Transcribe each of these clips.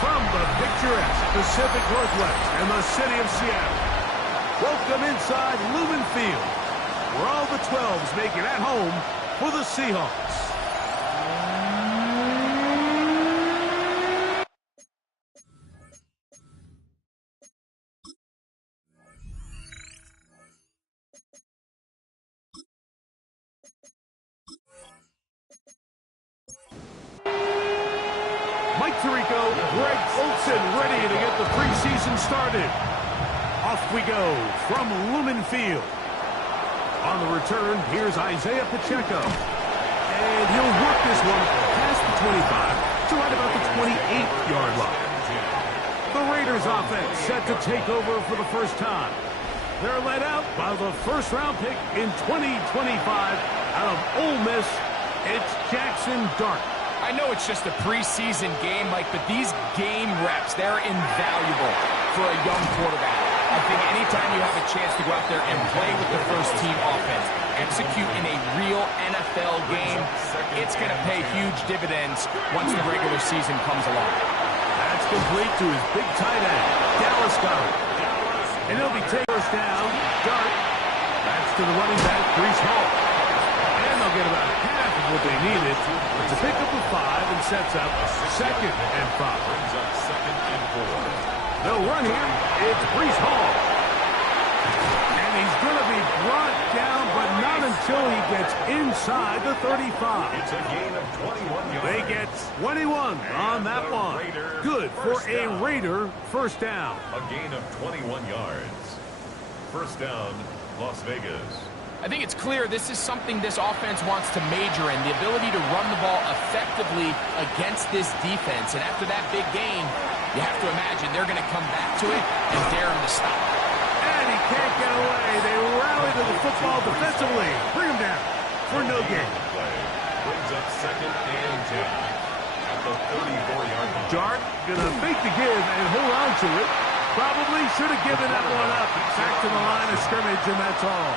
From the picturesque Pacific Northwest and the city of Seattle, welcome inside Lumen Field, where all the 12s make it at home for the Seahawks. Mike Tirico, Greg Olsen ready to get the preseason started. Off we go from Lumen Field. On the return, here's Isaiah Pacheco. And he'll work this one past the 25 to right about the 28-yard line. The Raiders offense set to take over for the first time. They're led out by the first-round pick in 2025 out of Ole Miss. It's Jackson Dart. I know it's just a preseason game, Mike, but these game reps, they're invaluable for a young quarterback. I think anytime you have a chance to go out there and play with the first-team offense, execute in a real NFL game, it's going to pay huge dividends once the regular season comes along. That's complete to his big tight end, Dallas Goedert. And he'll be taking first down. Dart. That's to the running back, Breece Hall. And they'll get about half of what they needed to pick up the 5 and sets up 2nd and 5. Brings up 2nd and 4. They'll run here. It's Breece Hall. And he's going to be brought down, but not until he gets inside the 35. It's a gain of 21 yards. They get 21 on that one. Good for a Raider first down. A gain of 21 yards. First down, Las Vegas. I think it's clear this is something this offense wants to major in, the ability to run the ball effectively against this defense. And after that big gain, you have to imagine they're going to come back to it and dare him to stop. And he can't get away. They rally to the football defensively. Bring him down for no gain. Brings up 2nd and 10 at the 34-yard line. Dart going to fake the give and hold on to it. Probably should have given that one up. Back to the line of scrimmage, and that's all.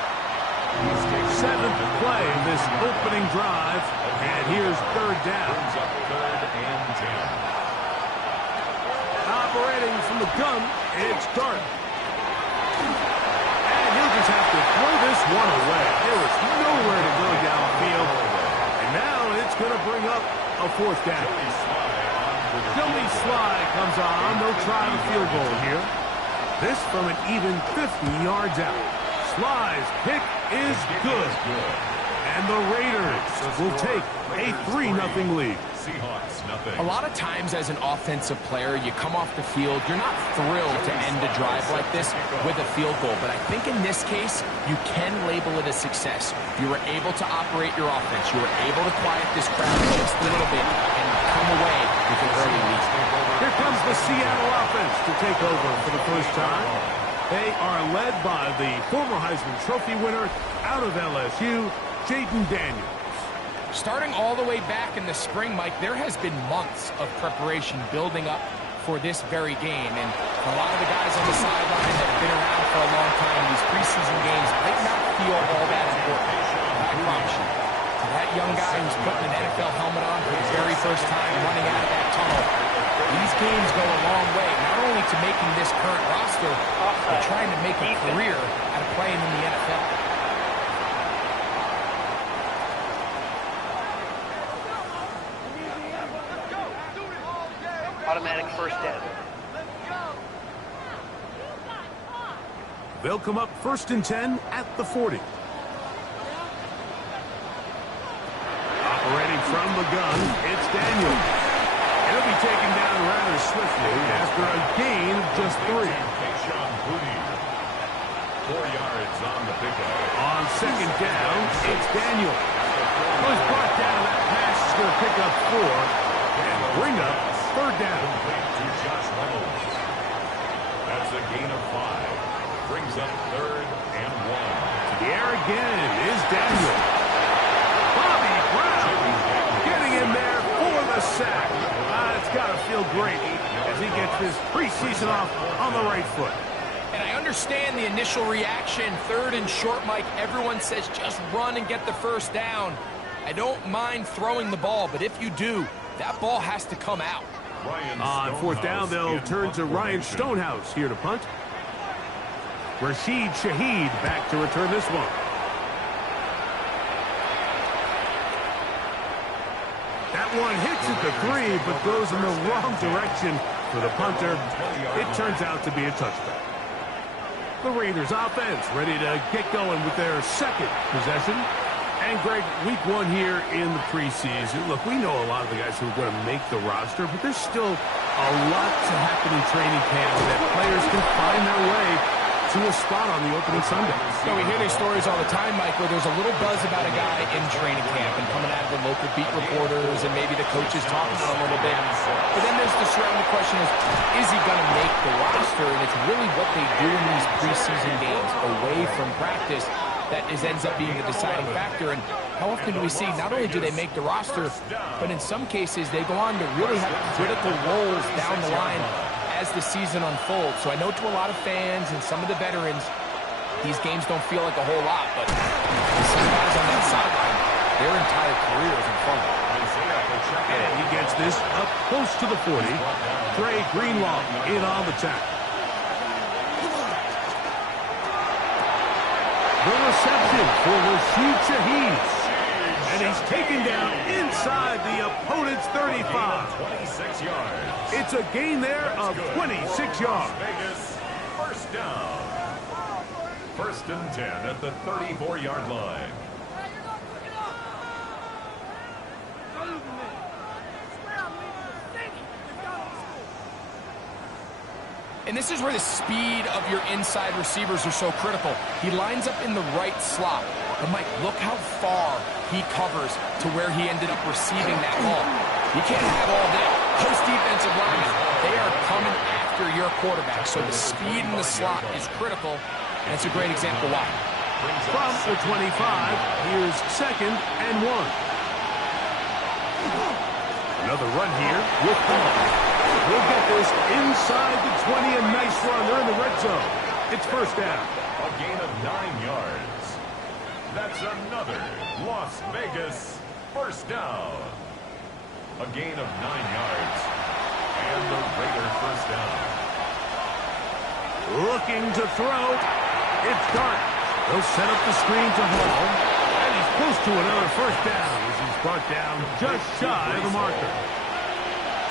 7th play of this opening drive, and here's 3rd down. Brings up 3rd and 10. Operating from the gun, it's Dart. And he'll just have to throw this one away. There was nowhere to go downfield. And now it's going to bring up a 4th down. Joey Sly comes on. They'll try the field goal here. This from an even 50 yards out. Sly's pick is good. And the Raiders will take a 3-0 lead. Seahawks, nothing. A lot of times as an offensive player, you come off the field, you're not thrilled to end a drive like this with a field goal. But I think in this case, you can label it a success. You were able to operate your offense. You were able to quiet this crowd just a little bit and come away with an early lead. Here comes the Seattle offense to take over for the first time. They are led by the former Heisman Trophy winner out of LSU, Jaden Daniels. Starting all the way back in the spring, Mike, there has been months of preparation building up for this very game. And for a lot of the guys on the sideline that have been around for a long time, these preseason games might not feel all that important. I promise you, to that young guy who's putting an NFL helmet on for the very first time running out of that tunnel, these games go a long way, not only to making this current roster, but trying to make a career out of playing in the NFL. Automatic first down. They'll come up 1st and 10 at the 40. Operating from the gun, it's Daniel. He'll be taken down rather swiftly after a gain of just 3. 4 yards on the pickup. On 2nd down, it's Daniel. Who's brought down that pass is going to pick up 4 and bring up 3rd down. To Josh Reynolds. That's a gain of 5. Brings up 3rd and 1. To the air again is Daniel. Bobby Brown getting in there for the sack. It's got to feel great as he gets this preseason off on the right foot. And I understand understand the initial reaction. 3rd and short, Mike. Everyone says just run and get the first down. I don't mind throwing the ball, but if you do, that ball has to come out. On 4th down, they'll turn to Ryan Stonehouse here to punt. Rashid Shaheed back to return this one. That one hits at the 3, but goes in the wrong direction for the punter. It turns out to be a touchback. The Raiders offense ready to get going with their 2nd possession. And, Greg, week 1 here in the preseason. Look, we know a lot of the guys who are going to make the roster, but there's still a lot to happen in training camp that players can find their way to a spot on the opening Sunday. So we hear these stories all the time, Mike, where there's a little buzz about a guy in training camp and coming out of the local beat reporters and maybe the coaches talking to him a little bit. But then there's the surrounding question is he going to make the roster? And it's really what they do in these preseason games away from practice that ends up being the deciding factor. And how often do we see not only do they make the roster, but in some cases they go on to really have critical roles down the line as the season unfolds. So I know to a lot of fans and some of the veterans, these games don't feel like a whole lot, but some guys on that sideline, their entire career is in front of them. And he gets this up close to the 40. Trey Greenlaw in on the tackle. The reception for Rashid Shaheed. And he's taken down inside the opponent's 35. 26 yards. It's a gain there of 26 yards. Vegas, first down. 1st and 10 at the 34-yard line. And this is where the speed of your inside receivers are so critical. He lines up in the right slot. But, Mike, look how far he covers to where he ended up receiving that ball. You can't have all day. Those defensive linemen, they are coming after your quarterback. So the speed in the slot is critical, and it's a great example why. From the 25, here's 2nd and 1. Another run here with Ball. We'll get this inside the 20, a nice run. They're in the red zone. It's 1st down. A gain of 9 yards. That's another Las Vegas 1st down. A gain of 9 yards. And the Raider 1st down. Looking to throw. It's Dart. They'll set up the screen to Hall. And he's close to another 1st down as he's brought down just shy of the marker.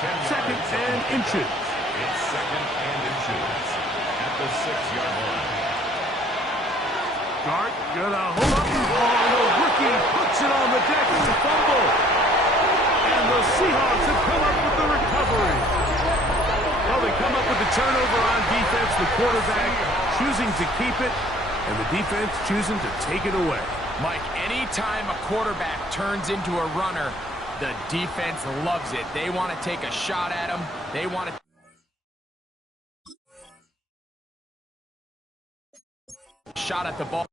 2nd and inches. It's 2nd and inches at the 6-yard line. Dart gonna hold up. Oh, the rookie puts it on the deck. It's a fumble. And the Seahawks have come up with the recovery. Well, they come up with the turnover on defense. The quarterback choosing to keep it, and the defense choosing to take it away. Mike, anytime a quarterback turns into a runner, the defense loves it. They want to take a shot at him. They want to shot at the ball.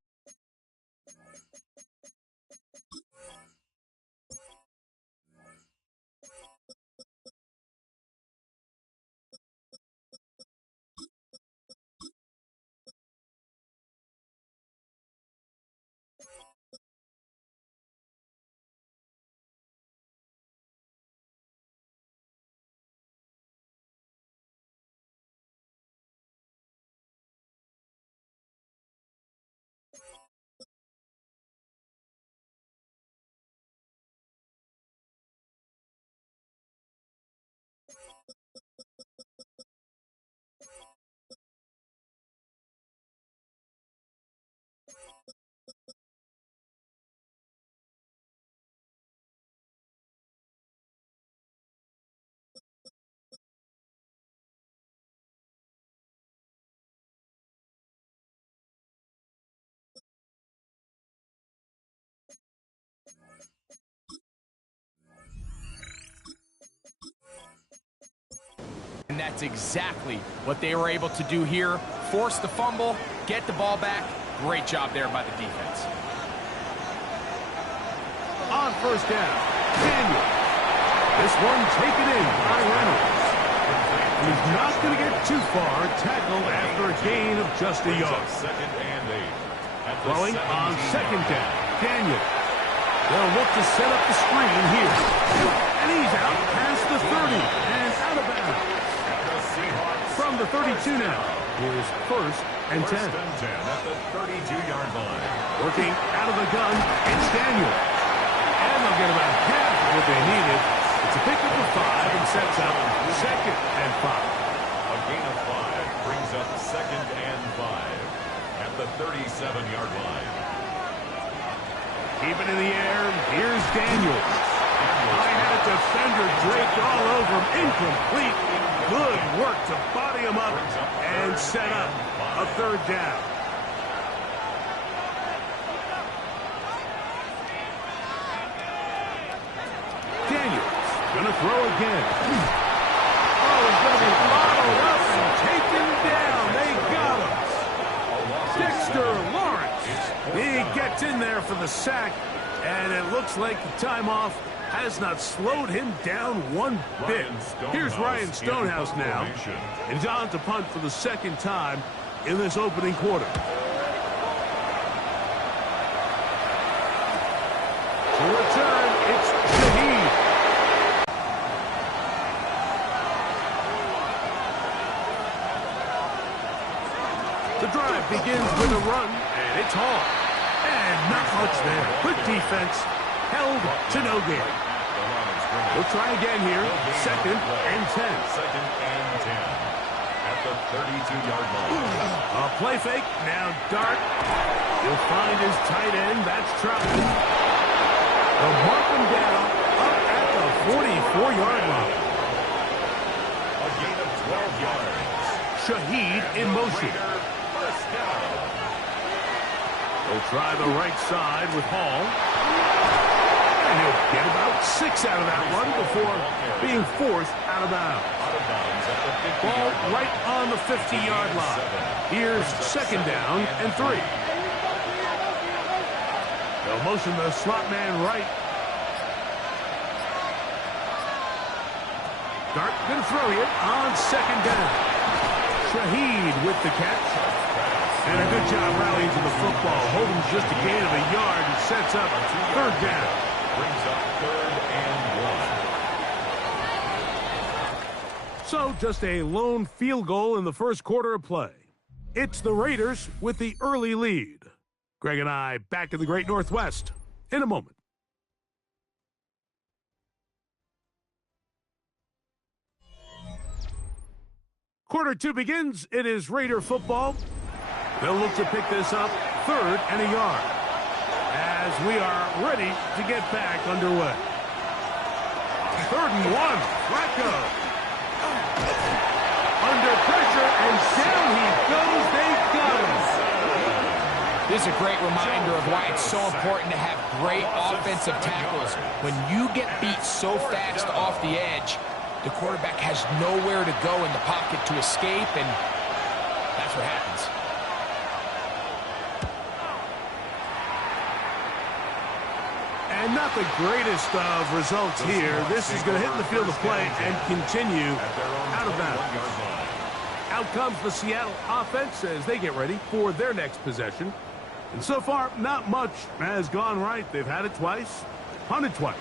And that's exactly what they were able to do here. Force the fumble, get the ball back. Great job there by the defense. On 1st down, Daniel. This one taken in by Reynolds. He's not going to get too far. Tackled after a gain of just a yard. Second and 8. Throwing on second down. Daniel. They'll look to set up the screen here. And he's out past the 30 and out of bounds. From the 32 now. Here's first and 10. First and 10 at the 32-yard line. Working out of the gun, it's Daniel. And they'll get about half of what they needed. It's a pickup of 5 and sets up second and 5. A gain of 5 brings up second and 5 at the 37-yard line. Keep it in the air. Here's Daniel. I had a defender draped all over him. Incomplete. Good work to body him up and set up a third down. Daniels going to throw again. Oh, he's going to be bottled up and taken down. They got him. Dexter Lawrence. He gets in there for the sack, and it looks like the time off has not slowed him down one bit. Here's Ryan Stonehouse now. And he's on to punt for the second time in this opening quarter. To return, it's Shaheed. The drive begins with a run, and it's Hall. And not much there. Good defense. Held to no gain. We'll try again here. Second and 10. Second and 10 at the 32-yard line. A play fake. Now Dart. He'll find his tight end. That's Troutman. They'll mark him down up at the 44-yard line. A gain of 12 yards. Shaheed in motion. First down. They'll try the right side with Hall. And he'll get about 6 out of that one before being forced out of bounds. Ball right on the 50-yard line. Here's second down and 3. They'll motion the slot man right. Dart can throw it on second down. Shaheed with the catch. And a good job rallying to the football. Holding just a gain of a yard and sets up third down. Brings up third and 1. So just a lone field goal in the first quarter of play. It's the Raiders with the early lead. Greg and I back in the Great Northwest in a moment. Quarter 2 begins. It is Raider football. They'll look to pick this up third and a yard as we are ready to get back underway. Third and 1. Flacco. Under pressure and down he goes. They got him. This is a great reminder of why it's so important to have great offensive tackles. When you get beat so fast off the edge, the quarterback has nowhere to go in the pocket to escape, and that's what happens. And not the greatest of results here. This is going to hit the field of play and continue out of bounds. Out comes the Seattle offense as they get ready for their next possession. And so far, not much has gone right. They've had it twice, punted twice.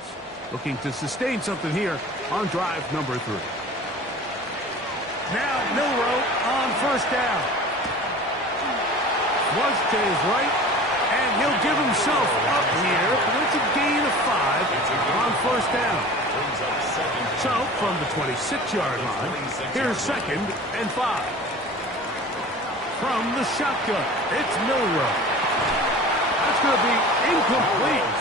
Looking to sustain something here on drive number 3. Now Milroe on first down. Flush to his right, and he'll give himself up here. But it's a gain of 5 on first down. So from the 26-yard line, here's second and 5. From the shotgun, it's Milroe. That's going to be incomplete.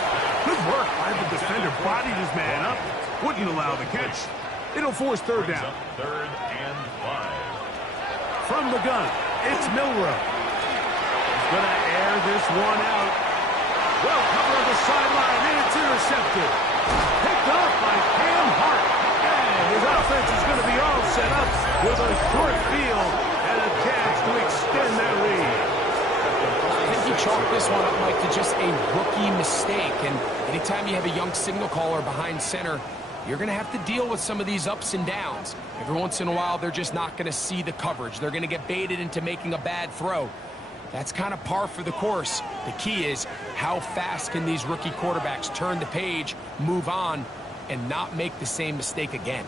Good work by the defender. Bodied his man up. Wouldn't allow the catch. It'll force third down. Third and 5. From the gun, it's Milroe. He's going to air this one out. Well covered on the sideline, and it's intercepted. Picked off by Cam Hart. And his offense is going to be all set up with a short field and a chance to extend that lead. I think he chalked this one up, Mike, to just a rookie mistake. And anytime you have a young signal caller behind center, you're going to have to deal with some of these ups and downs. Every once in a while, they're just not going to see the coverage. They're going to get baited into making a bad throw. That's kind of par for the course. The key is how fast can these rookie quarterbacks turn the page, move on, and not make the same mistake again.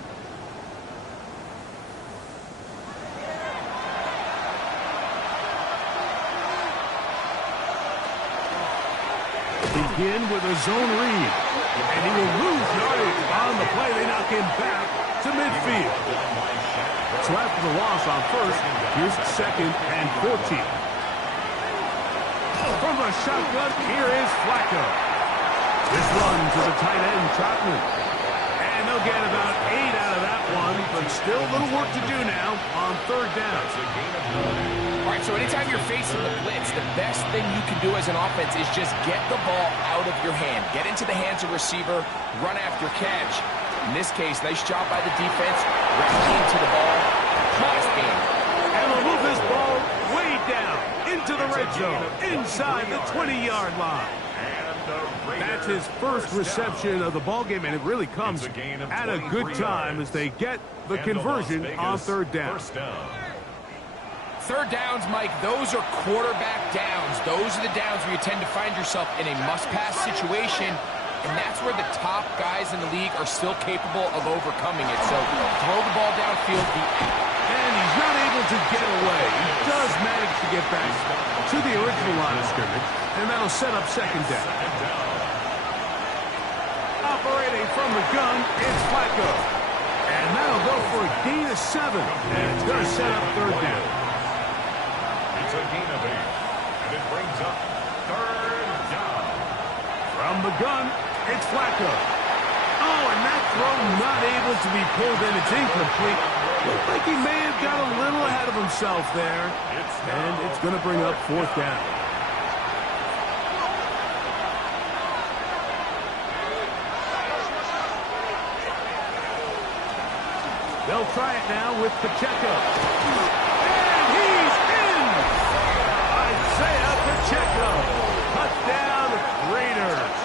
Begin with a zone read. And he will lose yardage on the play. They knock him back to midfield. So after the loss on first, here's second and 14. From the shotgun, here is Flacco. This run to the tight end, Trotman. And they'll get about 8 out of that one, but still a little work to do now on third down. All right, so anytime you're facing the blitz, the best thing you can do as an offense is just get the ball out of your hand. Get into the hands of receiver, run after catch. In this case, nice job by the defense, rallying to the ball. Nice game. And they'll move this ball way down into the red zone, inside the 20-yard line. That's his first reception of the ball game, and it really comes at a good time as they get the conversion on third down. Third downs, Mike, those are quarterback downs. Those are the downs where you tend to find yourself in a must-pass situation, and that's where the top guys in the league are still capable of overcoming it. So throw the ball downfield. And he's not able to get away. He does manage to get back to the original line of scrimmage, and that'll set up second down. Operating from the gun, it's Flacco. And that'll go for a gain of 7, and it's going to set up third down. It's a gain of 8, and it brings up third down. From the gun, it's Flacco. Oh, and that throw not able to be pulled in. It's incomplete. Looks like he may have got a little ahead of himself there. And it's going to bring up fourth down. They'll try it now with Pacheco. And he's in! Isaiah Pacheco. Touchdown, Raiders.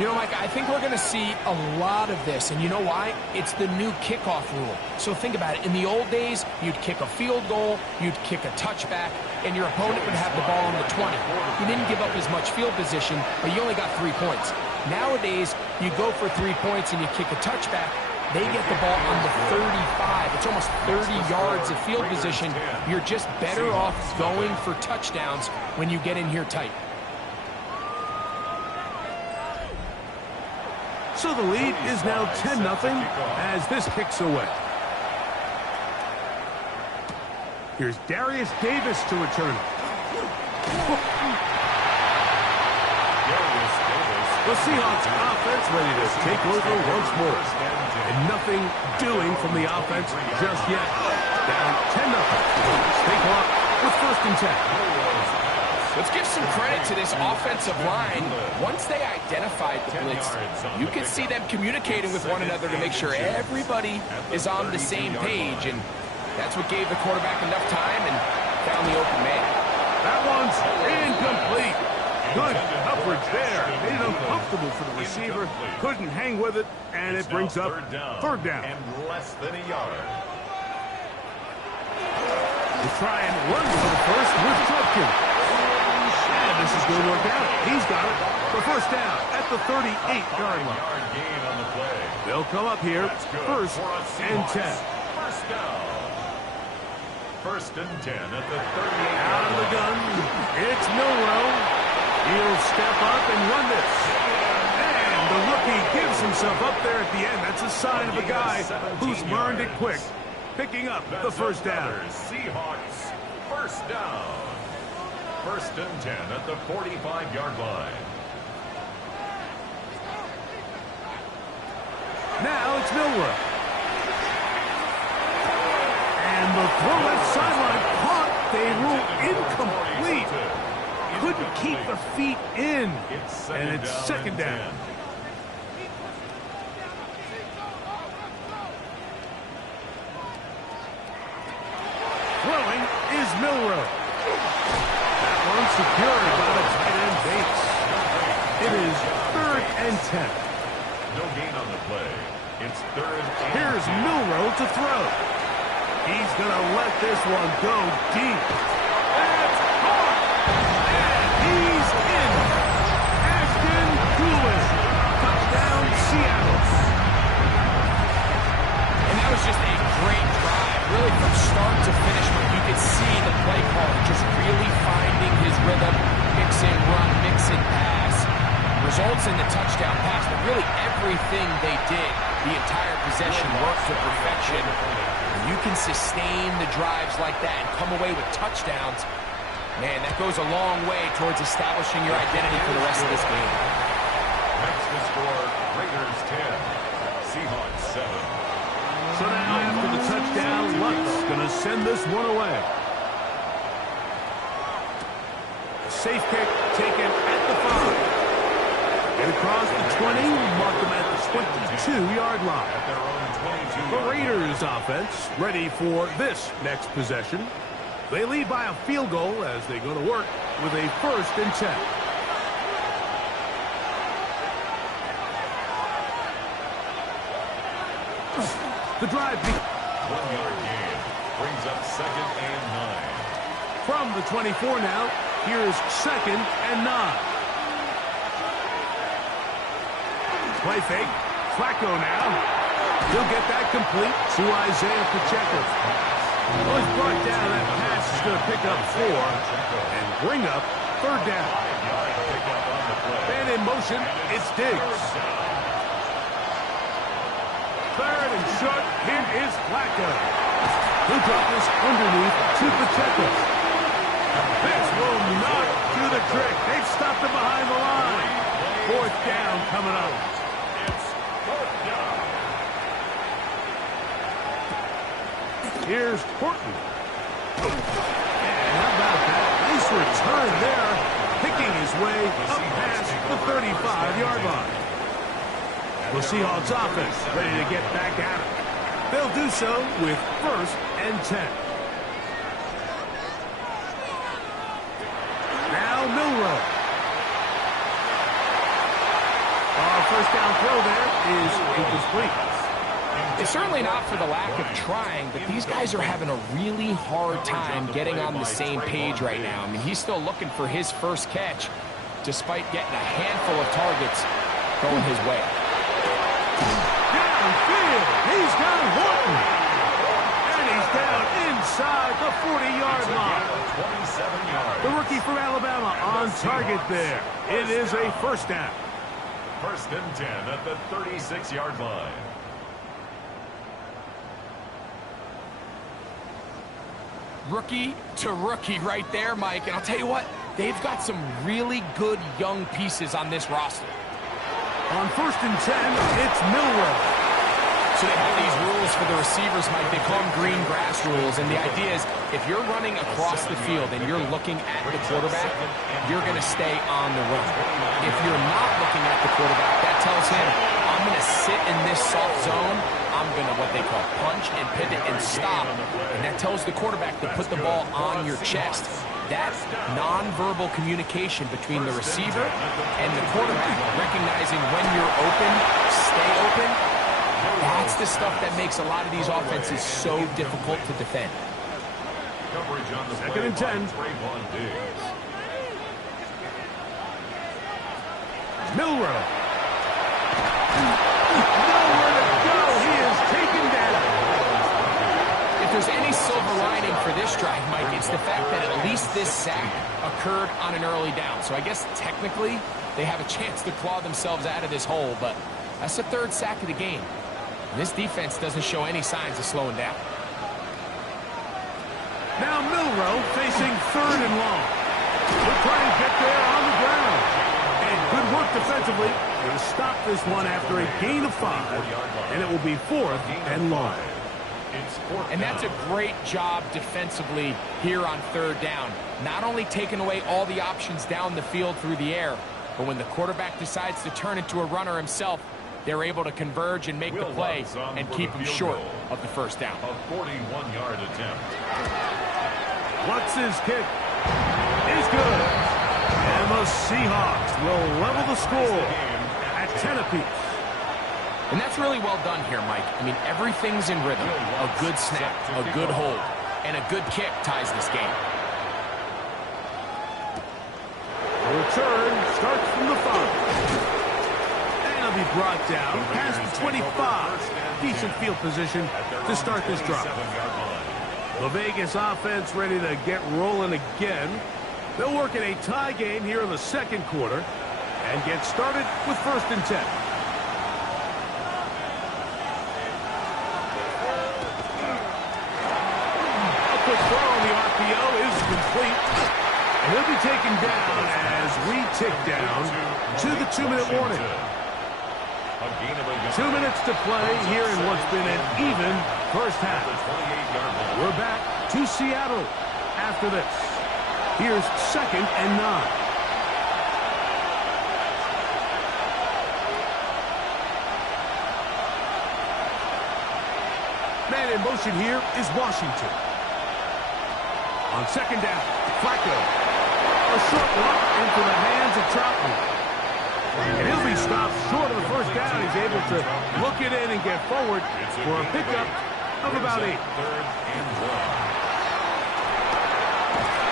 You know, Mike, I think we're going to see a lot of this, and you know why? It's the new kickoff rule. So think about it. In the old days, you'd kick a field goal, you'd kick a touchback, and your opponent would have the ball on the 20. You didn't give up as much field position, but you only got 3 points. Nowadays, you go for 3 points and you kick a touchback, they get the ball on the 35. It's almost 30 yards of field position. You're just better off going for touchdowns when you get in here tight. So the lead is now 10-0 as this kicks away. Here's Darius Davis to return it. The Seahawks offense ready to take over once more. And nothing doing from the offense just yet. Down 10-0. Stay clock with first and 10. Let's give some credit to this offensive line. Once they identified the blitz, you can see them communicating with one another to make sure everybody is on the same page. And that's what gave the quarterback enough time and found the open man. That one's incomplete. Good coverage there. Made it uncomfortable for the receiver. Couldn't hang with it, and it brings up third down. And less than a yard. They try and run for the first with Trubkin. And this is going to work out. He's got it. The first down at the 38-yard line. Gain on the play. They'll come up here first and 10. First down. First and 10 at the 38. Out of the gun. It's Milroe. He'll step up and run this. And the rookie gives himself up there at the end. That's a sign of a guy who's learned it quick. Picking up the first down. Seahawks, first down. First and 10 at the 45-yard line. Now it's Milroe. And the throw left sideline caught. They rule incomplete. Couldn't keep the feet in. And it's second down. Throwing is Milroe. That one secured by the tight end Bates. It is 3rd and 10. No gain on the play. It's third. Here's Milroe to throw. He's going to let this one go deep. It's caught. And he's in. Ashton Coolin. Touchdown, Seattle. And that was just a great drive. Really from start to finish, when you could see the play caller just really finding his rhythm, mix and run, mix and pass. Results in the touchdown pass, but really everything they did, the entire possession worked to perfection. When you can sustain the drives like that and come away with touchdowns, man, that goes a long way towards establishing your identity for the rest of this game. Next to score, Raiders 10, Seahawks 7. So now after the touchdown, Luck's going to send this one away. Safe kick taken at the 5. Get across the 20, mark them at the 22-yard line. At their own 22. The Raiders offense ready for this next possession. They lead by a field goal as they go to work with a 1st and 10. The drive 1-yard gain brings up 2nd and 9. from the 24 now. Here's 2nd and 9. Play fake. Flacco now. He'll get that complete to Isaiah Pacheco. Well, he's brought down. That pass is going to pick up 4 and bring up 3rd down. And in motion, it's Diggs. 3rd and short. Here is Flacco. He'll drop this underneath to Pacheco. This will not do the trick. They've stopped him behind the line. 4th down coming up. Here's Horton. And how about that? Nice return there, picking his way up past the 35-yard line. The Seahawks offense ready to get back at it. They'll do so with 1st and 10. Now Milroe. Our 1st down throw there is incomplete. It's certainly not for the lack of trying, but these guys are having a really hard time getting on the same page right now. I mean, he's still looking for his first catch, despite getting a handful of targets going his way. Downfield, he's got Horton. And he's down inside the 40-yard line. The rookie from Alabama on target there. It is a 1st down. 1st and 10 at the 36-yard line. Rookie to rookie right there, Mike. And I'll tell you what, they've got some really good young pieces on this roster. On 1st and 10, it's Milroe. So they have these rules for the receivers, Mike. They call them green grass rules. And the idea is if you're running across the field and you're looking at the quarterback, you're going to stay on the run. If you're not looking at the quarterback, that tells him, I'm going to sit in this soft zone. I'm going to what they call punch and pivot and stop. And that tells the quarterback to put the ball on your chest. That nonverbal communication between the receiver and the quarterback, recognizing when you're open, stay open, that's the stuff that makes a lot of these offenses so difficult to defend. Coverage on the 2nd and 10. Milroe. Nowhere to go. He is taken down. If there's any silver lining for this drive, Mike, it's the fact that at least this sack occurred on an early down. So I guess technically they have a chance to claw themselves out of this hole, but that's the 3rd sack of the game. And this defense doesn't show any signs of slowing down. Now Milroe facing 3rd and long. He'll try and get there on the ground. And good work defensively. He'll stop this one after a gain of 5. And it will be 4th and long. And that's a great job defensively here on 3rd down. Not only taking away all the options down the field through the air, but when the quarterback decides to turn into a runner himself, they're able to converge and make the play and keep him short of the 1st down. A 41-yard attempt. What's his kick? Is good. And the Seahawks will level the score at 10 apiece. And that's really well done here, Mike. I mean, everything's in rhythm. A good snap, a good hold, and a good kick ties this game. The return starts from the 5. And it'll be brought down past the 25. Decent field position to start this drive. The Vegas offense ready to get rolling again. They'll work in a tie game here in the second quarter and get started with 1st and 10. A quick throw on the RPO is complete. And he'll be taken down as we tick down to the 2-minute warning. 2 minutes to play here in what's been an even first half. We're back to Seattle after this. Here's 2nd and 9. Man in motion here is Washington. On 2nd down, Flacco. A short look into the hands of Troutman. And he'll be stopped short of the 1st down. He's able to look it in and get forward for a pickup of about 8.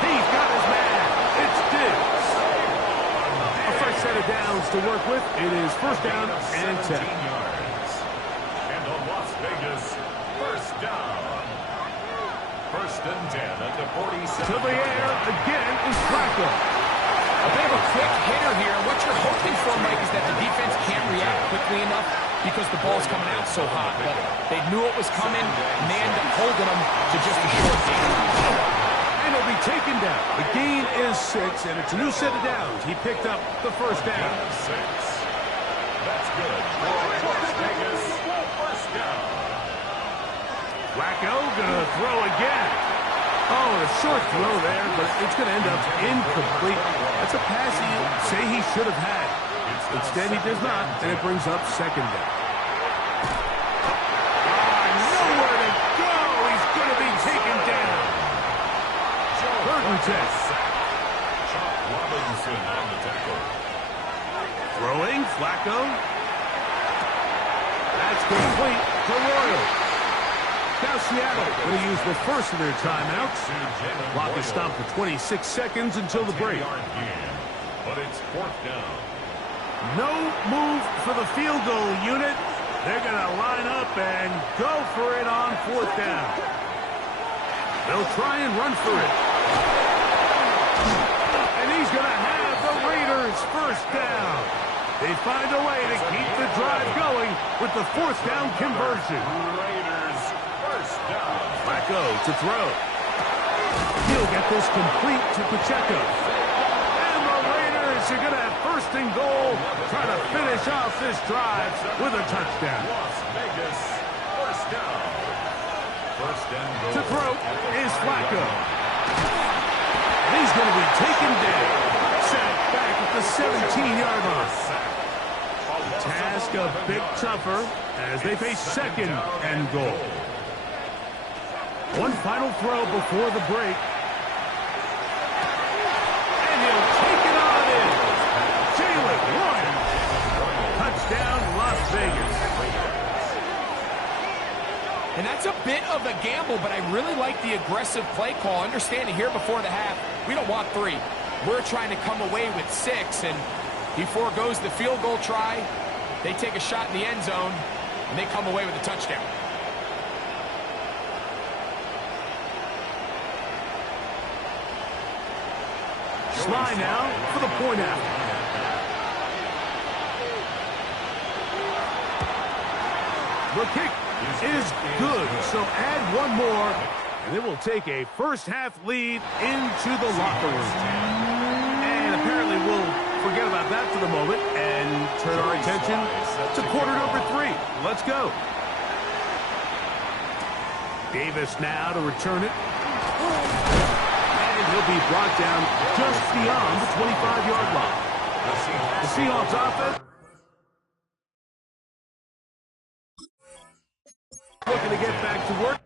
He's got his man. It's Diggs. A fresh set of downs to work with. It is 1st down and 10. And the Las Vegas 1st down. 1st and 10 at the 47. To the air again is Flacco. A bit of a quick hitter here. What you're hoping for, Mike, is that the defense can't react quickly enough because the ball's coming out so hot. But they knew it was coming, and they end up holding them to just a short gain. And he'll be taken down. The gain is 6, and it's a new set of downs. He picked up the 1st down. 6. That's good. Las Vegas 1st down. Flacco gonna throw again. Oh, a short throw there, but it's going to end up incomplete. That's a pass he'd say he should have had. Instead, he does not, and it brings up 2nd down. Nowhere to go. He's going to be taken down. 3rd and 10. Chop Robinson on the tackle. Throwing, Flacco. That's complete for Royal. Now Seattle going to use the 1st of their timeouts. Clock is stopped for 26 seconds until the break. But it's 4th down. No move for the field goal unit. They're going to line up and go for it on 4th down. They'll try and run for it. And he's going to have the Raiders 1st down. They find a way to keep the drive going with the 4th down conversion. Flacco to throw. He'll get this complete to Pacheco. And the Raiders are going to have 1st and goal, trying to finish off this drive with a touchdown. Las Vegas 1st down. 1st and goal. To throw is Flacco. And he's going to be taken down. Sacked back at the 17-yard line. Task a bit tougher as they face 2nd and goal. One final throw before the break. And he'll take it on in. Jalen Warren. Touchdown, Las Vegas. And that's a bit of a gamble, but I really like the aggressive play call. Understanding here before the half, we don't want 3. We're trying to come away with 6, and he forgoes the field goal try. They take a shot in the end zone, and they come away with a touchdown. Sly now for the point out. The kick is good, so add one more, and it will take a 1st half lead into the locker room. And apparently we'll forget about that for the moment and turn our attention to quarter number 3. Let's go. Davis now to return it. He'll be brought down just beyond the 25-yard line. The Seahawks offense looking to get back to work.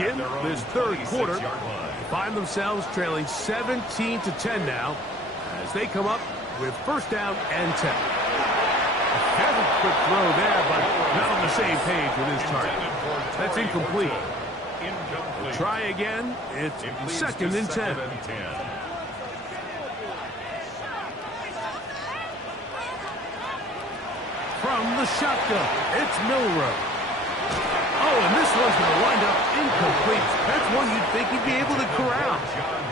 begin this third quarter. They find themselves trailing 17-10 now as they come up with first down and 10. A very quick throw there, but not on the same page with his target. That's incomplete. We'll try again. It's second and 10. From the shotgun, it's Milrow. Oh, and this one's going to wind up incomplete. That's one you'd think he'd be able to corral.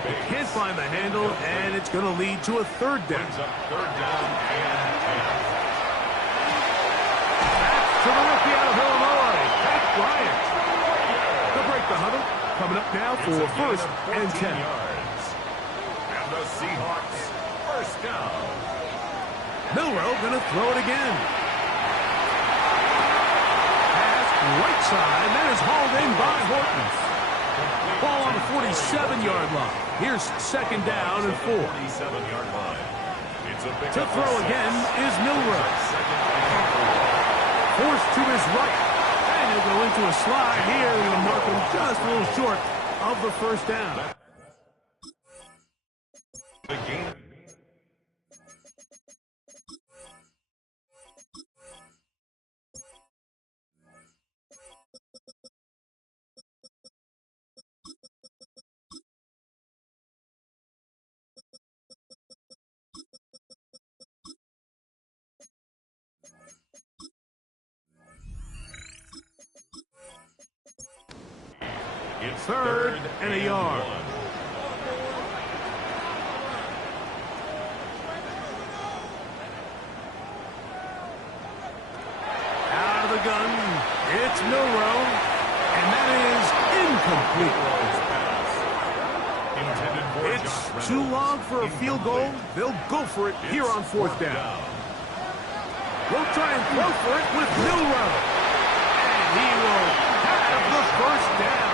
He can't find the handle, and it's going to lead to a third down. Back to the rookie out of Illinois, Pat Bryant. They'll break the huddle. Coming up now for first and 10. And the Seahawks, first down. Milrow going to throw it again. Right side, that is hauled in by Horton. Ball on the 47-yard line. Here's second down and 4. To throw again is Milrow. Forced to his right. And he'll go into a slide here. He'll mark him just a little short of the first down. It's Third and a yard. Out of the gun, it's Milrow, and that is incomplete. It's too long for a field goal. They'll go for it here on fourth down. We'll try and throw for it with Milrow. And he will have the first down.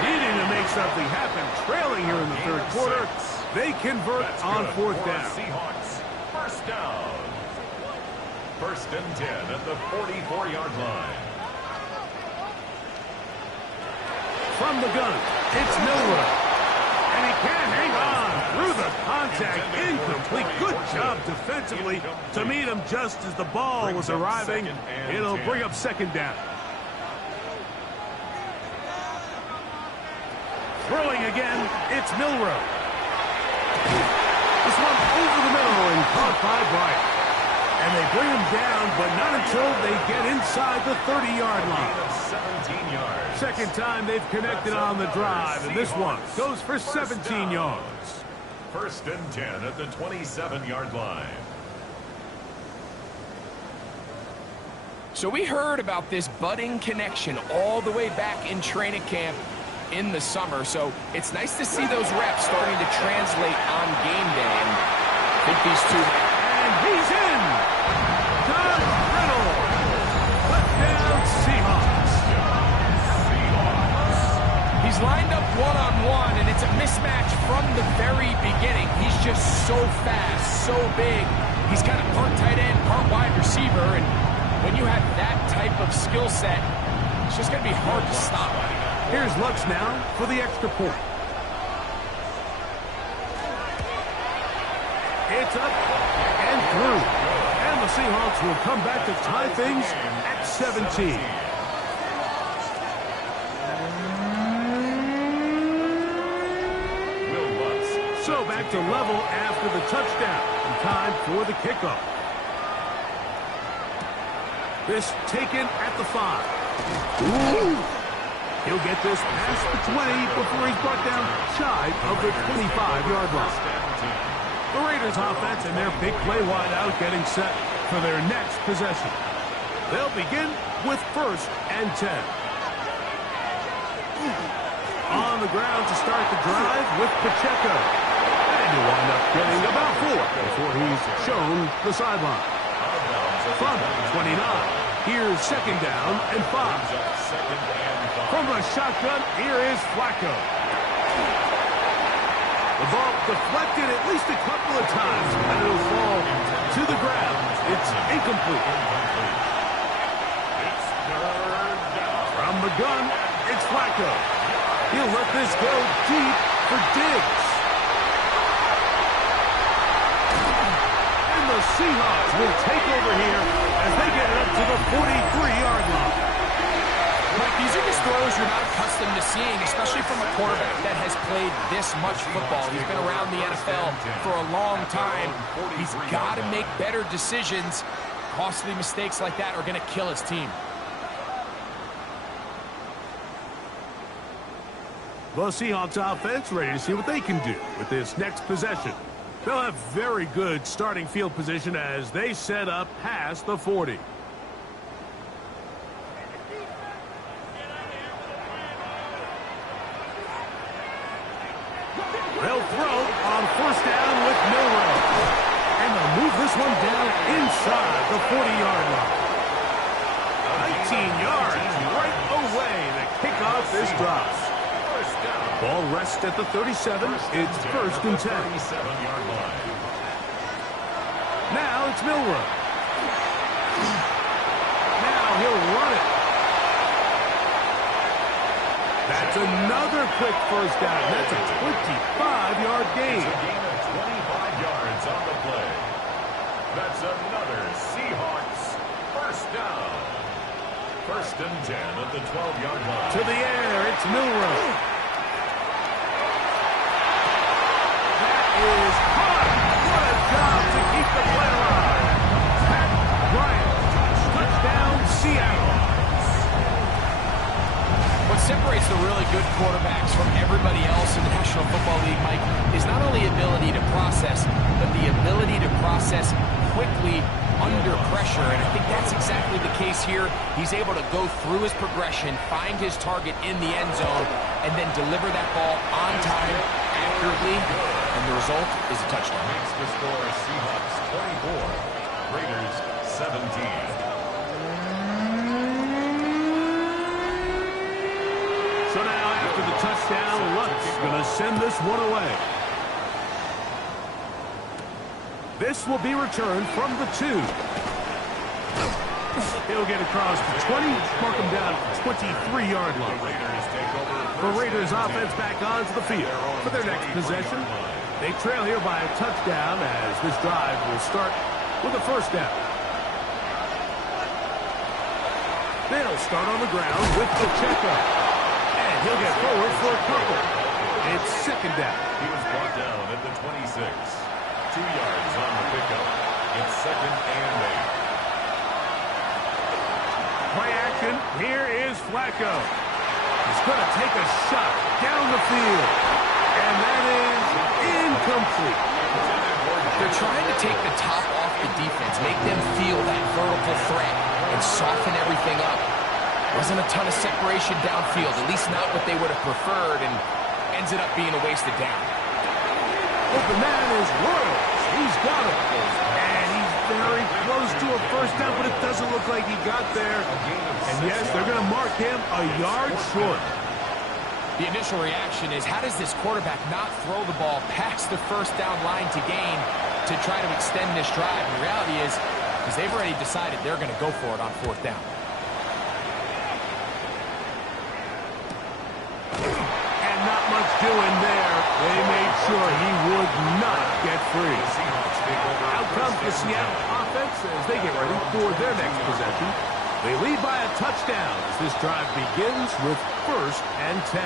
Needing to make something happen, trailing here in the third quarter. They convert on fourth down. Seahawks, first down. First and 10 at the 44-yard line. From the gun, it's Milrow. And he can't hang on through the contact. Incomplete. Good job defensively to meet him just as the ball was arriving. It'll bring up second down. Throwing again, it's Milrow. This one over the middle and caught by Bryant. And they bring him down, but not until they get inside the 30-yard line. 17 yards. Second time they've connected on the drive, and this one goes for 17 yards. First and 10 at the 27-yard line. So we heard about this budding connection all the way back in training camp in the summer, so it's nice to see those reps starting to translate on game day. And I think these two might... And he's in! John Riddle! Left down Seahawks. He's lined up one-on-one, and it's a mismatch from the very beginning. He's just so fast, so big. He's kind of part tight end, part wide receiver, and when you have that type of skill set, it's just going to be hard to stop. Here's Lutz now for the extra point. It's up and through. And the Seahawks will come back to tie things at 17. So back to level after the touchdown. And time for the kickoff. This taken at the 5. Ooh. He'll get this past the 20 before he's brought down shy of the 25-yard line. The Raiders offense and their big play wide out getting set for their next possession. They'll begin with first and 10. On the ground to start the drive with Pacheco. And he'll wind up getting about 4 before he's shown the sideline. From 29, here's second down and 5. From the shotgun, here is Flacco. The ball deflected at least a couple of times, and it'll fall to the ground. It's incomplete. From the gun, it's Flacco. He'll let this go deep for Diggs. And the Seahawks will take over here as they get it up to the 43-yard line. Mike, these are just throws you're not accustomed to seeing, especially from a quarterback that has played this much football. He's been around the NFL for a long time. He's got to make better decisions. Costly mistakes like that are going to kill his team. The Seahawks offense ready to see what they can do with this next possession. They'll have very good starting field position as they set up past the 40. They'll throw on first down with Milroe. And they'll move this one down inside the 40-yard line. 19 yards right away to kick off this drive. Ball rests at the 37. It's first and 10. 37-yard line. Now it's Milroe. Now he'll run it. That's another quick first down. That's a 25-yard gain. It's a gain of 25 yards on the play. That's another Seahawks first down. First and 10 at the 12-yard line. To the air, it's Milroe. That is caught. What a job to keep the play alive. Pat Bryant. Touchdown, Seattle. What separates the really good quarterbacks from everybody else in the National Football League, Mike, is not only ability to process, but the ability to process quickly under pressure. And I think that's exactly the case here. He's able to go through his progression, find his target in the end zone, and then deliver that ball on time, accurately, and the result is a touchdown. Makes the score Seahawks 24, Raiders 17. So now after the touchdown, Luck's going to send this one away. This will be returned from the 2. He'll get across the 20, mark him down at the 23-yard line. The Raiders offense back onto the field for their next possession. They trail here by a touchdown as this drive will start with a first down. They'll start on the ground with Pacheco. And he'll get forward for a couple. It's second down. He was brought down at the 26. 2 yards on the pickup. It's second and 8. Play action. Here is Flacco. He's going to take a shot down the field. And that is incomplete. They're trying to take the top off the defense, make them feel that vertical threat, and soften everything up. Wasn't a ton of separation downfield, at least not what they would have preferred, and ends it up being a wasted down. Open man is Royals. He's got it. And he's very close to a first down, but it doesn't look like he got there. And yes, they're going to mark him a yard short. The initial reaction is, how does this quarterback not throw the ball past the first down line to gain to try to extend this drive? And the reality is they've already decided they're going to go for it on fourth down. And not much doing there. They made sure he would not get free. Out comes the Seattle offense as they get ready for their next possession. They lead by a touchdown as this drive begins with first and 10.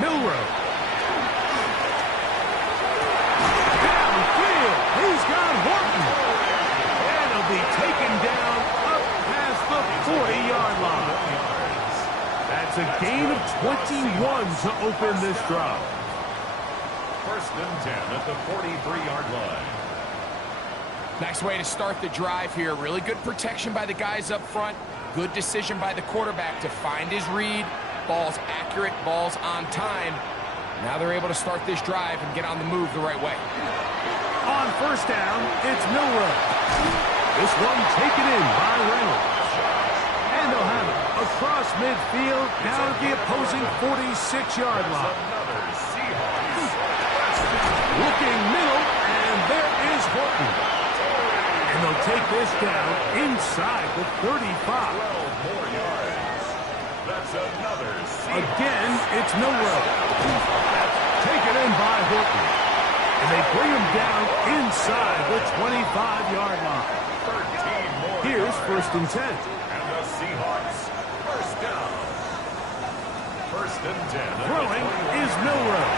Milroe. Downfield. He's got Horton. And he'll be taken down up past the 40-yard line. That's a gain of 21 to open this drive. First and 10 at the 43-yard line. Nice way to start the drive here. Really good protection by the guys up front. Good decision by the quarterback to find his read. Ball's accurate, ball's on time. Now they're able to start this drive and get on the move the right way. On first down, it's Milroe. This one taken in by Reynolds. And they'll have it across midfield down at the opposing 46-yard line. Looking middle, and there is Horton. And they'll take this down inside the 35. 12 more yards. That's another Seahawks. Again, it's Milrow. Taken in by Horton. And they bring him down inside the 25-yard line. 13 more Here's yards. first and 10. And the Seahawks first down. First and 10. Throwing is Milrow.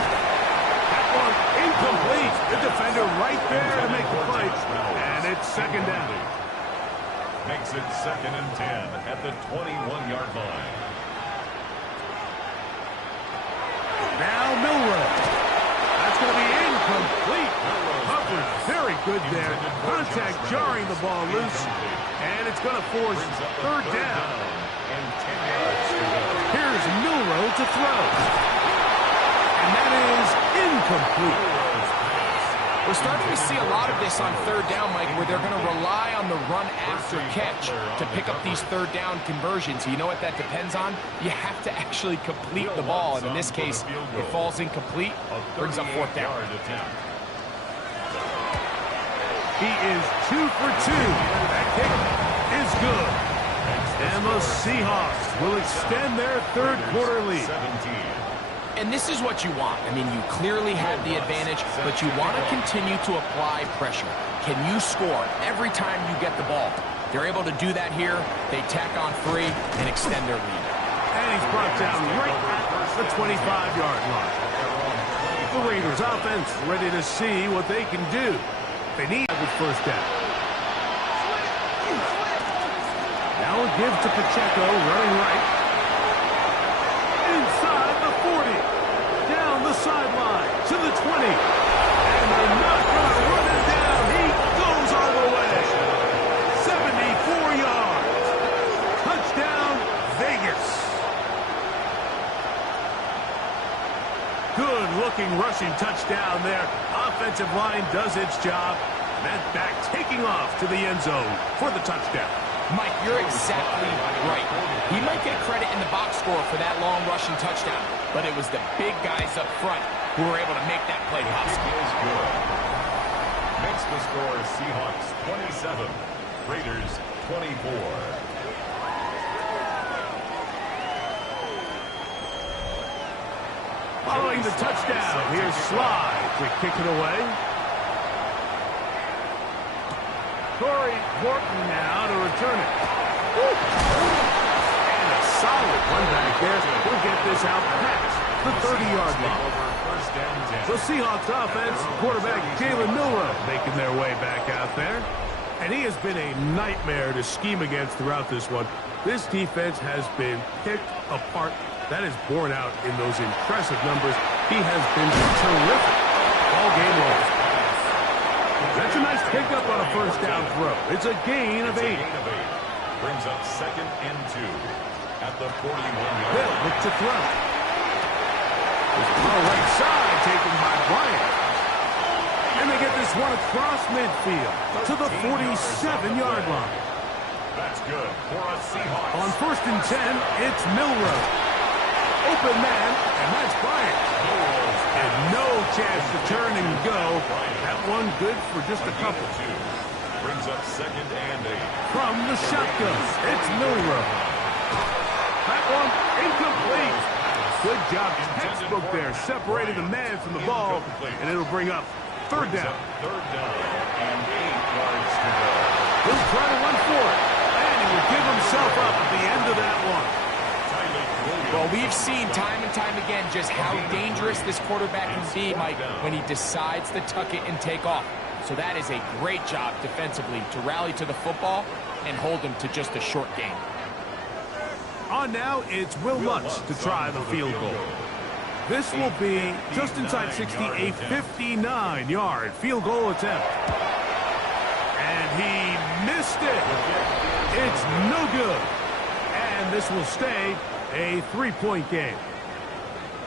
That one incomplete. The defender right there to make the play. And it's second down. Makes it second and 10 at the 21-yard line. Now Milrow. That's going to be incomplete. Covered very good there. Contact jarring the ball loose. And it's going to force third down. And 10 yards to go. Here's Milrow to throw. And that is incomplete. We're starting to see a lot of this on third down, Mike, where they're going to rely on the run after catch to pick up these third down conversions. You know what that depends on? You have to actually complete the ball, and in this case, it falls incomplete, brings up fourth down. He is 2 for 2. That kick is good. And the Seahawks will extend their third quarter lead. 17. And this is what you want. I mean, you clearly have the advantage, but you want to continue to apply pressure. Can you score every time you get the ball? They're able to do that here. They tack on 3 and extend their lead. And he's brought down right at the 25-yard line. The Raiders offense ready to see what they can do. They need with first down. Now a give to Pacheco, running right. Inside the 40. Down the sideline to the 20. And they're not going to run him down. He goes all the way. 74 yards. Touchdown, Vegas. Good-looking rushing touchdown there. Offensive line does its job. That back taking off to the end zone for the touchdown. Mike, you're exactly right. He might get credit in the box score for that long rushing touchdown, but it was the big guys up front who were able to make that play possible. Is good. Makes the score Seahawks 27, Raiders 24. Following the touchdown, here's Slide to kick it away. Corey Horton now to return it. And a solid one back there. We'll get this out past the 30-yard line. The Seahawks offense, quarterback Jalen Milrow making their way back out there. And he has been a nightmare to scheme against throughout this one. This defense has been picked apart. That is borne out in those impressive numbers. He has been terrific all game long. That's a nice pickup on a first down throw. It's a gain of 8. Brings up second and 2 at the 41-yard Bill line. look to throw. This ball right side taken by Bryant. And they get this one across midfield to the 47-yard line. That's good for a Seahawks. On first and 10, it's Milrow. Open man, and that's Bryant. And no chance to turn and go. That one good for just a couple. Brings up second and 8. From the shotgun, it's Milrow. That one incomplete. Good job, textbook there, separating the man from the ball, and it'll bring up third down. Third down and 8 yards to go. He'll try to run for it, and he will give himself up at the end of that one. Well, we've seen time and time again just how dangerous this quarterback can be, Mike, when he decides to tuck it and take off. So that is a great job defensively to rally to the football and hold him to just a short gain. On now, it's Will Lutz to try the field goal. This will be just inside 60, a 59-yard field goal attempt. And he missed it. It's no good. And this will stay a 3-point game.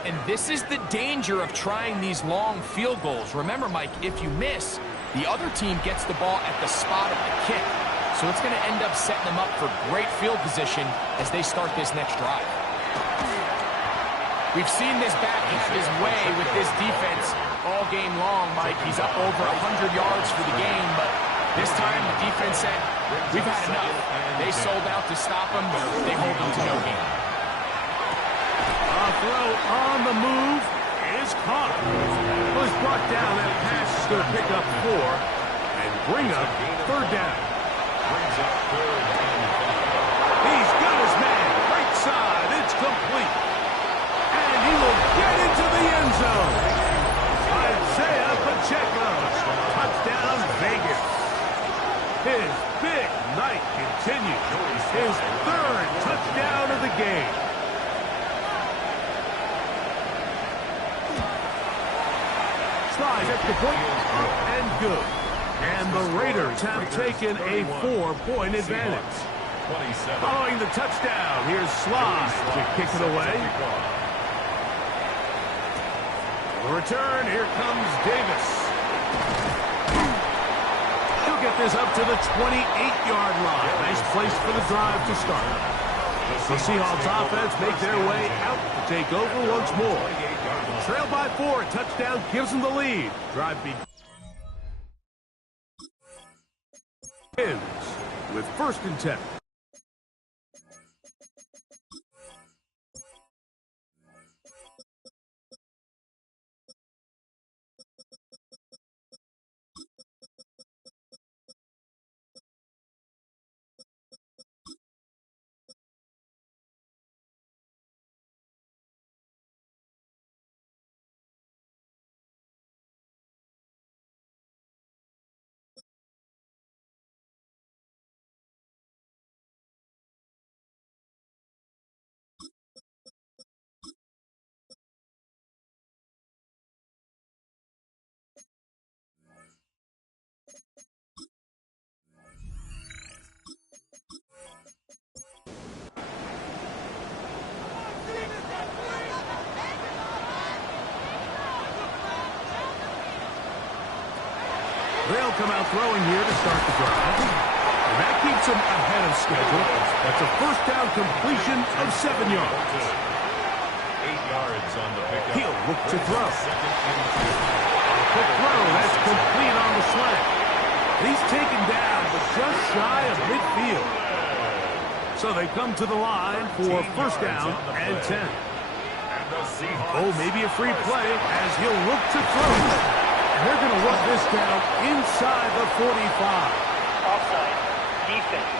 And this is the danger of trying these long field goals. Remember, Mike, if you miss, the other team gets the ball at the spot of the kick. So it's going to end up setting them up for great field position as they start this next drive. We've seen this back have his way with this defense all game long, Mike. He's up over 100 yards for the game, but this time the defense said, We've had enough. They sold out to stop him. They hold him to no gain. A throw on the move is caught. Was brought down. That pass is going to pick up 4 and bring up 3rd down. Brings up 3rd and 5. He's got his man. Right side. It's complete. And he will get into the end zone. Isaiah Pacheco. Touchdown, Vegas. His big night continues. His 3rd touchdown of the game. Slides at the point, up and good. And the Raiders have taken a 4-point advantage. Following the touchdown, here's Sly to kick it away. The return, here comes Davis. He'll get this up to the 28-yard line. Nice place for the drive to start. The Seahawks offense make their way out to take over once more. Trail by 4, touchdown gives them the lead. Drive begins with 1st and 10. They'll come out throwing here to start the drive. And that keeps them ahead of schedule. That's a 1st down completion of 7 yards. 8 yards on the pickup. He'll look to throw. Quick throw. That's complete on the slant. He's taken down, but just shy of midfield. So they come to the line for 1st down and 10. Oh, maybe a free play as he'll look to throw. And they're going to run this down inside the 45. Offside. Defense.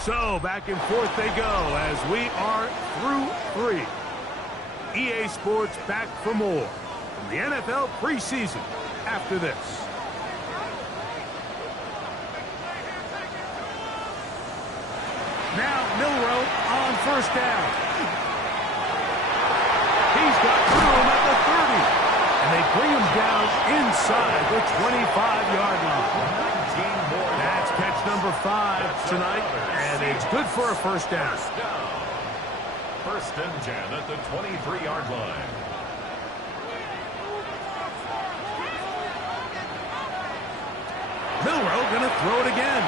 So back and forth they go as we are through 3. EA Sports back for more from the NFL preseason after this. Now Milroe on 1st down. He's got room at the 30. And they bring him down inside the 25-yard line. That's catch number 5 tonight, and it's good for a 1st down. 1st and 10 at the 23-yard line. Milroe going to throw it again.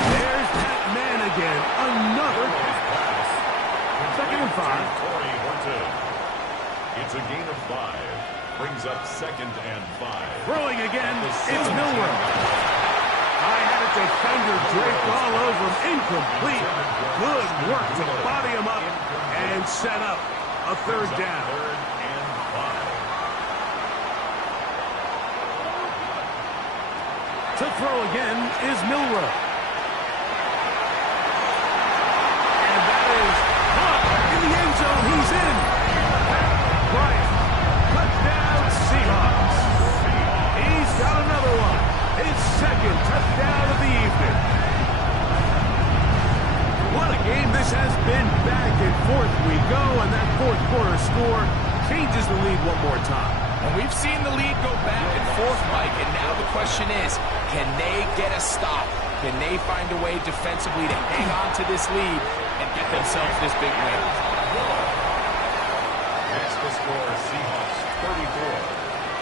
There's that man again. Another pass. 2nd and 5. It's a gain of 5. Brings up 2nd and 5. Throwing again. It's Milroe. I had a defender draped all over him. Incomplete. Good work to body him up and set up a 3rd down. 3rd and 5. To throw again is Milroe. And that is caught in the end zone. He's in. Bryant. Touchdown Seahawks. He's got another one. His 2nd touchdown of the evening. What a game this has been. Back and forth we go, and that 4th quarter score changes the lead one more time. And we've seen the lead go back and forth, Mike, and now the question is, can they get a stop? Can they find a way defensively to hang on to this lead and get themselves this big win? That's the score. Seahawks 34,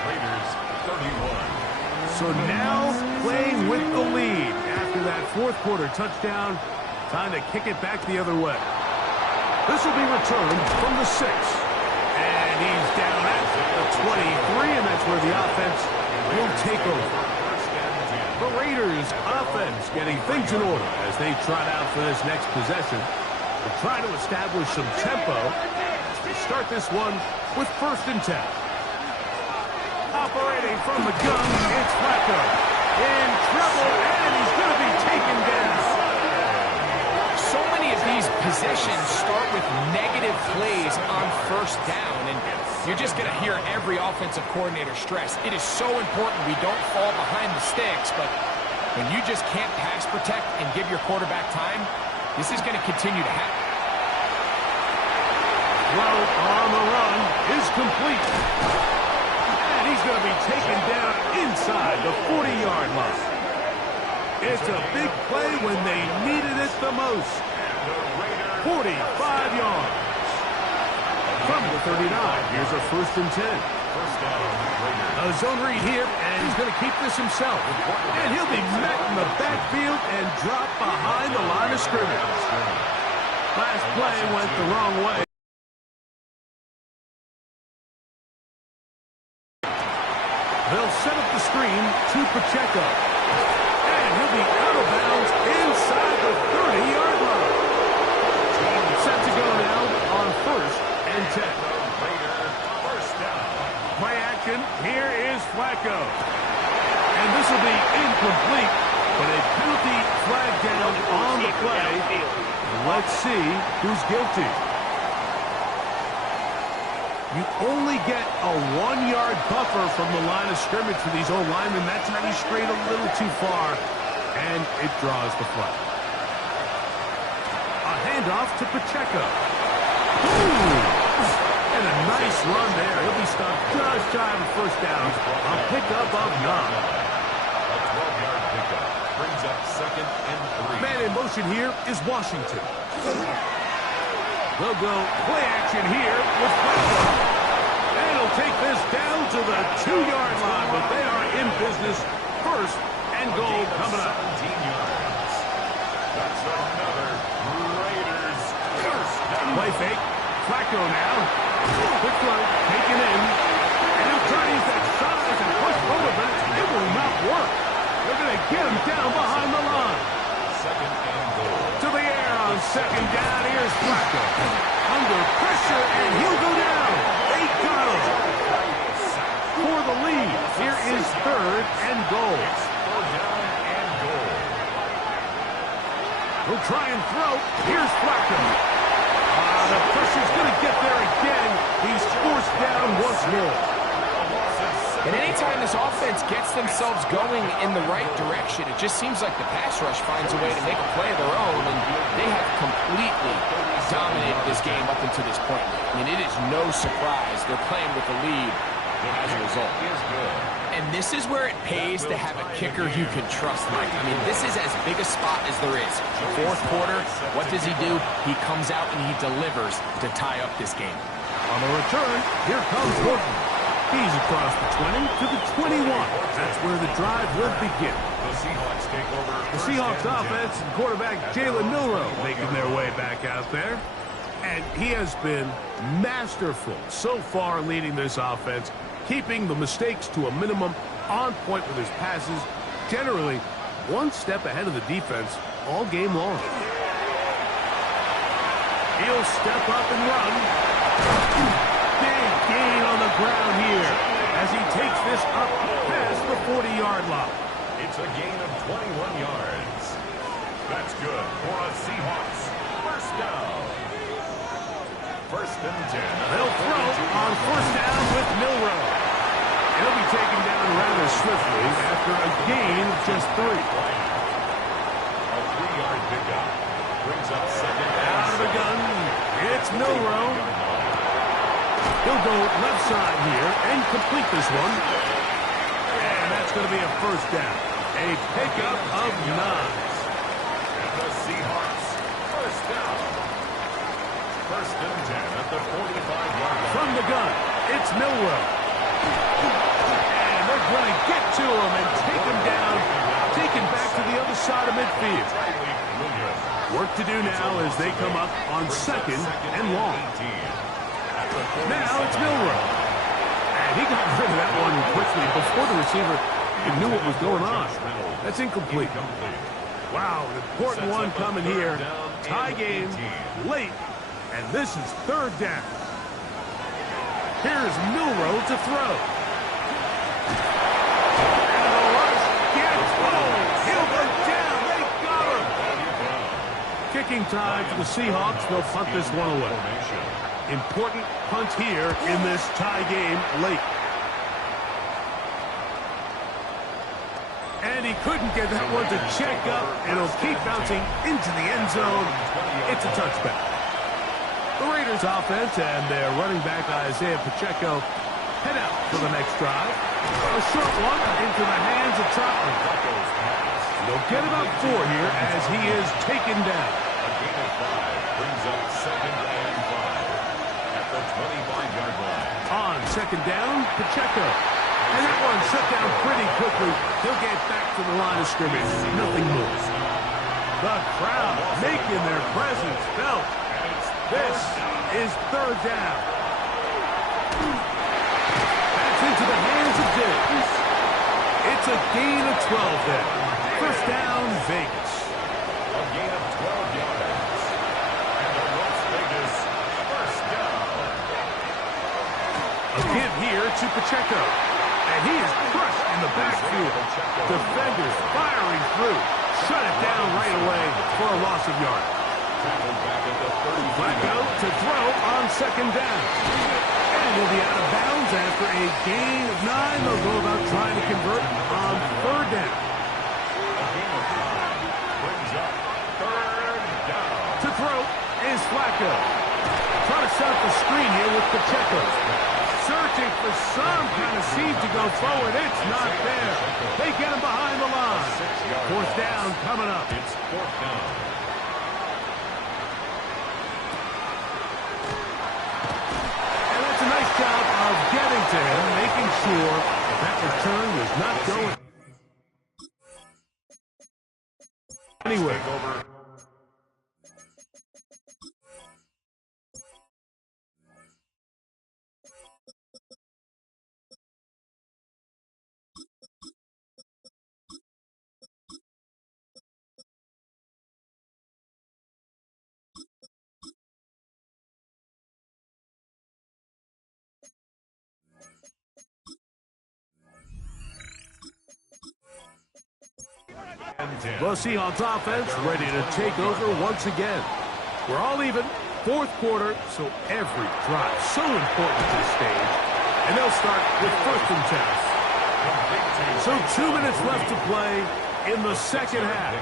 Raiders 31. So now playing with the lead after that 4th quarter touchdown. Time to kick it back the other way. This will be returned from the 6. And he's down at the 23, and that's where the offense will take over. The Raiders offense getting things in order as they trot out for this next possession. They're trying to establish some tempo as they start this one with 1st and 10. Operating from the gun, it's Flacco. In trouble, and he's going to be taken down. So many of these possessions start with negative plays on 1st down, and you're just going to hear every offensive coordinator stress. It is so important we don't fall behind the sticks, but when you just can't pass protect and give your quarterback time, this is going to continue to happen. Throw on the run is complete. And he's going to be taken down inside the 40-yard line. It's a big play when they needed it the most. 45 yards. From the 39, here's a 1st and 10. A zone read here, and he's going to keep this himself. And he'll be met in the backfield and dropped behind the line of scrimmage. Last play went the wrong way. They'll set up the screen to Pacheco. And he'll be out of bounds inside the 30-yard line. Set to go now on 1st and 10. Play action. Here is Flacco. And this will be incomplete, but a penalty flag down on the play. Let's see who's guilty. You only get a 1-yard buffer from the line of scrimmage for these old linemen. That's how he strayed a little too far, and it draws the flag. A handoff to Pacheco. Ooh! And a nice run there. He'll be stopped just shy of a 1st down. A pickup of 9. A 12-yard pickup brings up 2nd and 3. Man in motion here is Washington. They'll go play action here with Flacco. And he'll take this down to the 2-yard line, but they are in business. 1st and goal coming up. 17 yards. That's another Raiders 1st down. Play fake. Flacco now. Quick throw, taken in. And he'll try to use that size and push forward, but it will not work. They're going to get him down behind the line. 2nd and goal. To the air on 2nd down. Here's Flacco. Under pressure, and he'll go down. They got him. For the lead, here is 3rd and goal. 4th down and goal. He'll try and throw. Here's Flacco. The pressure's going to get there again. He's forced down once more. And anytime this offense gets themselves going in the right direction, it just seems like the pass rush finds a way to make a play of their own, and they have completely dominated this game up until this point. I mean, it is no surprise they're playing with the lead as a result. And this is where it pays to have a kicker you can trust, Mike. I mean, this is as big a spot as there is. 4th quarter, what does he do? He comes out and he delivers to tie up this game. On the return, here comes Horton. He's across the 20 to the 21. That's where the drive will begin. The Seahawks take over. The Seahawks offense and quarterback Jalen Milroe making their way back out there. And he has been masterful so far leading this offense, keeping the mistakes to a minimum, on point with his passes, generally one step ahead of the defense all game long. He'll step up and run. Big gain on the ground here as he takes this up past the 40-yard line. It's a gain of 21 yards. That's good for a Seahawks 1st down. 1st and 10. They'll throw on 1st down with Milroe. He'll be taken down rather swiftly after a gain of just 3. A 3-yard pickup brings up 2nd and Out of the gun, it's Milroe. He'll go left side here and complete this one. And that's going to be a 1st down. A pickup of 9. And the Seahawks 1st down. 1st and 10 at the 45-yard line. From the gun, it's Milroe. And they're going to get to him and take him down, taken back to the other side of midfield. Work to do now as they come up on 2nd and long. Now it's Milroe. And he got rid of that one quickly before the receiver even knew what was going on. That's incomplete. Wow, an important one coming here. Tie game, late, and this is third down. Here's Milrow to throw. And the rush gets home. He'll go down. They got him. Kicking time for the Seahawks. They'll punt this one away. Important punt here in this tie game late. And he couldn't get that one to check up, and it'll keep bouncing into the end zone. It's a touchback. The Raiders offense and their running back Isaiah Pacheco head out for the next drive. A short one into the hands of Trotman. They'll get about 4 here as he is taken down. A gain of 5 brings up 2nd and 5 at the 25-yard line. On 2nd down, Pacheco. And that one shut down pretty quickly. He'll get back to the line of scrimmage. Nothing moves. The crowd making their presence felt. This is third down. That's into the hands of Diggs. It's a gain of 12 there. First down, Vegas. A gain of 12 yards. And the Las Vegas first down. A give here to Pacheco. And he is crushed in the backfield. Defenders firing through. Shut it down right away for a loss of yards. Flacco to throw on 2nd down. And he'll be out of bounds after a gain of 9. They'll go about trying to convert on 3rd down. A gain of 5 brings up 3rd down. To throw is Flacco. Trying to set up the screen here with Pacheco. Searching for some kind of seed to go forward. It's not there. They get him behind the line. 4th down coming up. It's 4th down. And that's a nice job of getting to him, making sure that return was not going anywhere. The Seahawks offense ready to take over once again. We're all even. 4th quarter, so every drive so important at this stage. And they'll start with 1st and 10. So 2 minutes left to play in the 2nd half.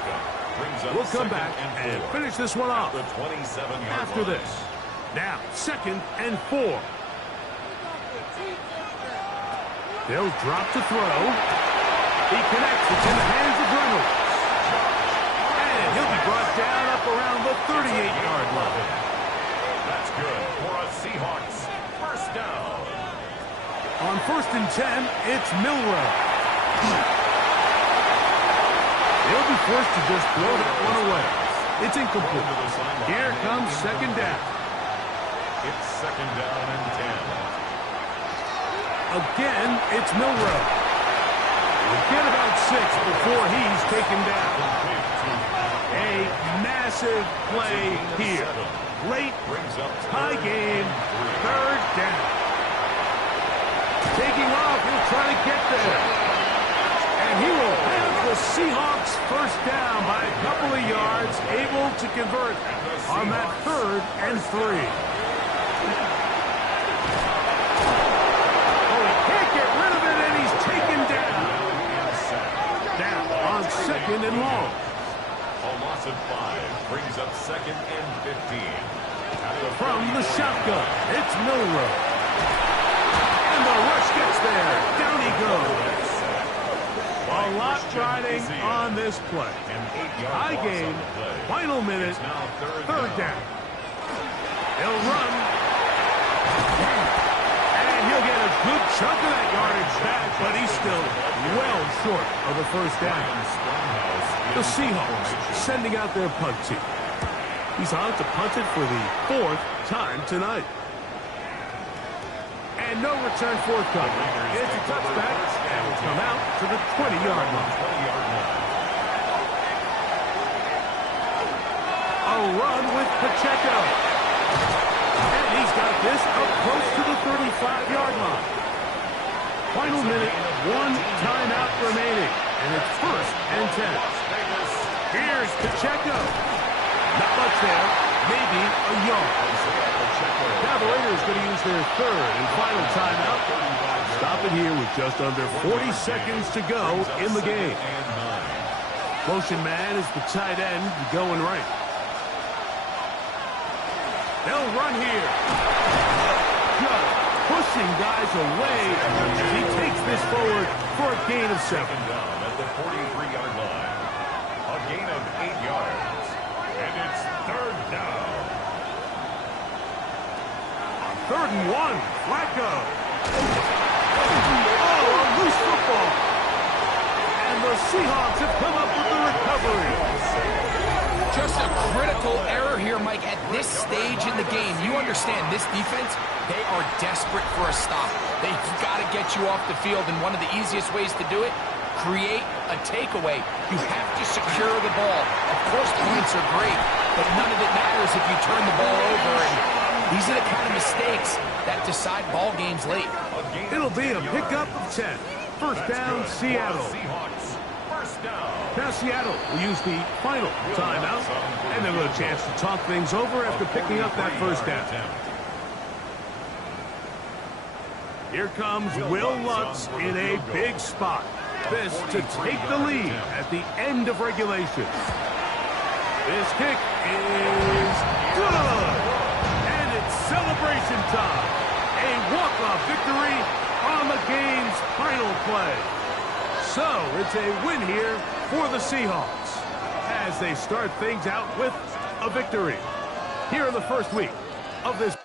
We'll come back and finish this one off after this. Now, 2nd and 4. They'll drop to throw. He connects. It's in the hands of Reynolds. And he'll be brought down up around the 38-yard line. That's good for a Seahawks first down. On 1st and 10, it's Milrow. He'll be forced to just throw that one away. It's incomplete. Here comes 2nd down. It's 2nd down and 10. Again, it's Milrow. We'll get about 6 before he's taken down. A massive play here. Late, tie game, 3rd down. Taking off, he'll try to get there. And he will have the Seahawks first down by a couple of yards, able to convert on that 3rd and 3. Oh, he can't get rid of it, and he's taken down. Now on 2nd and long. A loss of 5 brings up 2nd and 15. From the shotgun, it's Milrow. And the rush gets there. Down he goes. A lot riding on this play. High game, final minute, 3rd down. He'll run. And he'll get a good chunk of that yardage back, but he's still well short of the first down. The Seahawks sending out their punt team. He's on to punt it for the 4th time tonight. And no return forthcoming. It's a touchback, and will come out to the 20-yard line. A run with Pacheco. And he's got this up close to the 35-yard line. Final minute, 1 timeout remaining, and it's 1st and 10. Here's Pacheco. Not much there, maybe a yard. Now the Raiders going to use their 3rd and final timeout. Stop it here with just under 40 seconds to go in the game. Motion man is the tight end going right. They'll run here. Just pushing guys away as he takes this forward for a gain of 7. Down at the 43-yard line. A gain of 8 yards. And it's 3rd down. 3rd and 1. Flacco. Oh, a loose football. And the Seahawks have come up with the recovery. Just a critical error here, Mike, at this stage in the game. You understand this defense, they are desperate for a stop. They've got to get you off the field, and one of the easiest ways to do it, create a takeaway. You have to secure the ball. Of course, points are great, but none of it matters if you turn the ball over, and these are the kind of mistakes that decide ball games late. It'll be a pickup of 10. 1st down, Seattle. Seahawks. 1st down. Now Seattle will use the final timeout, and they'll get a chance to talk things over after picking up that 1st down. Here comes Will Lutz in a big spot. This to take the lead at the end of regulation. This kick is good. And it's celebration time. A walk-off victory on the game's final play. So it's a win here for the Seahawks as they start things out with a victory here in the 1st week of this